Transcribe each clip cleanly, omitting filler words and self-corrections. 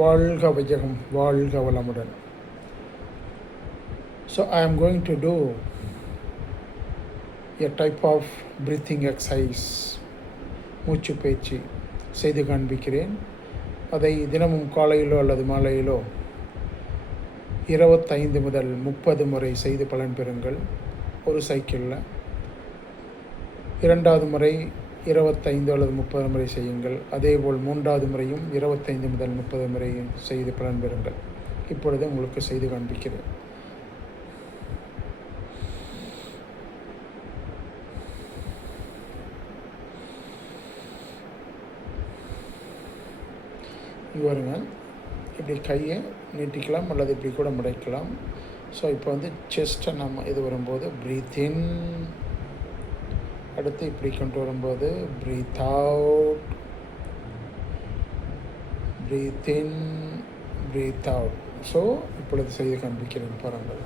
வாழ்க வையகம், வாழ்க வளமுடன். So I am going to do a type of breathing exercise, மூச்சு பயிற்சி செய்து காண்பிக்கிறேன். அதை தினமும் காலையிலோ அல்லது மாலையிலோ 25 முதல் 30 முறை செய்து பலன் பெறுங்கள். ஒரு சைக்கிளில் இரண்டாவது முறை 25 அல்லது 30 முறை செய்யுங்கள். அதேபோல் மூன்றாவது முறையும் 25 முதல் 30 முறை செய்து பலன் பெறுங்கள். இப்பொழுது உங்களுக்கு செய்து காண்பிக்கிறேன். பாருங்க, இப்படி கையை நீட்டிக்கலாம் அல்லது இப்படி கூட முடைக்கலாம். ஸோ இப்போ வந்து செஸ்ட்டை நம்ம இது வரும்போது ப்ரீத் இன், அடுத்து இப்படி கொண்டு வரும்போது ப்ரீத் அவுட், ப்ரீத் இன், ப்ரீத் அவுட். ஸோ இப்பொழுது செய்து காண்பிக்கிறேன் பாருங்கள்.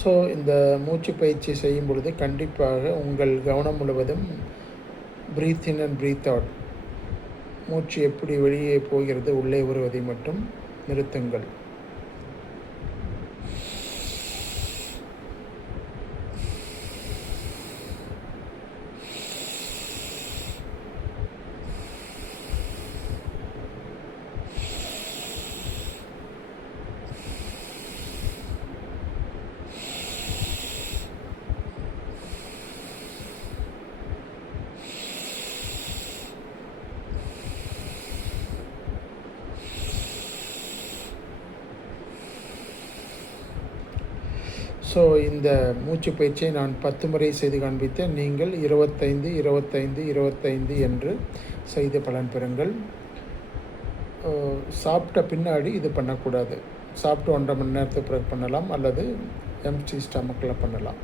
ஸோ இந்த மூச்சு பயிற்சி செய்யும் பொழுது கண்டிப்பாக உங்கள் கவனம் முழுவதும் breath in and breath out, மூச்சு எப்படி வெளியே போகிறது உள்ளே வருவதை மட்டும் நிறுத்துங்கள். ஸோ இந்த மூச்சு பயிற்சியை நான் 10 முறை செய்து காண்பித்தேன். நீங்கள் 25, 25, 25 என்று செய்து பலன் பெறுங்கள். சாப்பிட்ட பின்னாடி இது பண்ணக்கூடாது. சாப்பிட்டு 1.5 மணி நேரத்துக்கு பிறகு பண்ணலாம் அல்லது எம்டி ஸ்டமக்கில் பண்ணலாம்.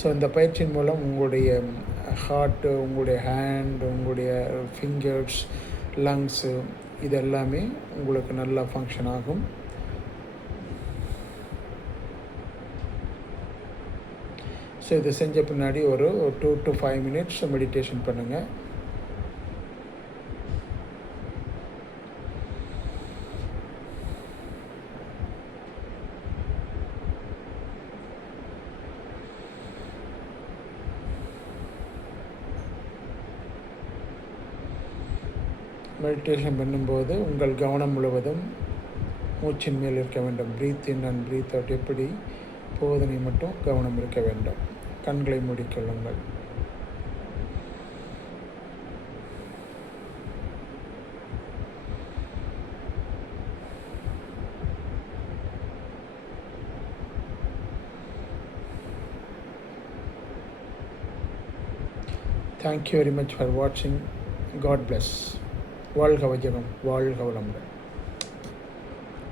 ஸோ இந்த பயிற்சியின் மூலம் உங்களுடைய ஹார்ட்டு, உங்களுடைய ஹேண்ட், உங்களுடைய ஃபிங்கர்ஸ், லங்ஸு இது எல்லாமே உங்களுக்கு நல்லா ஃபங்க்ஷன் ஆகும். ஸோ இது செஞ்ச பின்னாடி ஒரு 2 to 5 minutes மெடிடேஷன் பண்ணுங்கள். மெடிடேஷன் பண்ணும்போது உங்கள் கவனம் முழுவதும் மூச்சின் மேல் இருக்க வேண்டும். Breath in and breath out எப்படி போவதனை மட்டும் கவனம் இருக்க வேண்டும். கண்களை மூடிக்கொள்ளுங்கள். Thank you very much for watching. God bless. வாழ்க வையகம், வாழ்க வளமுடன்.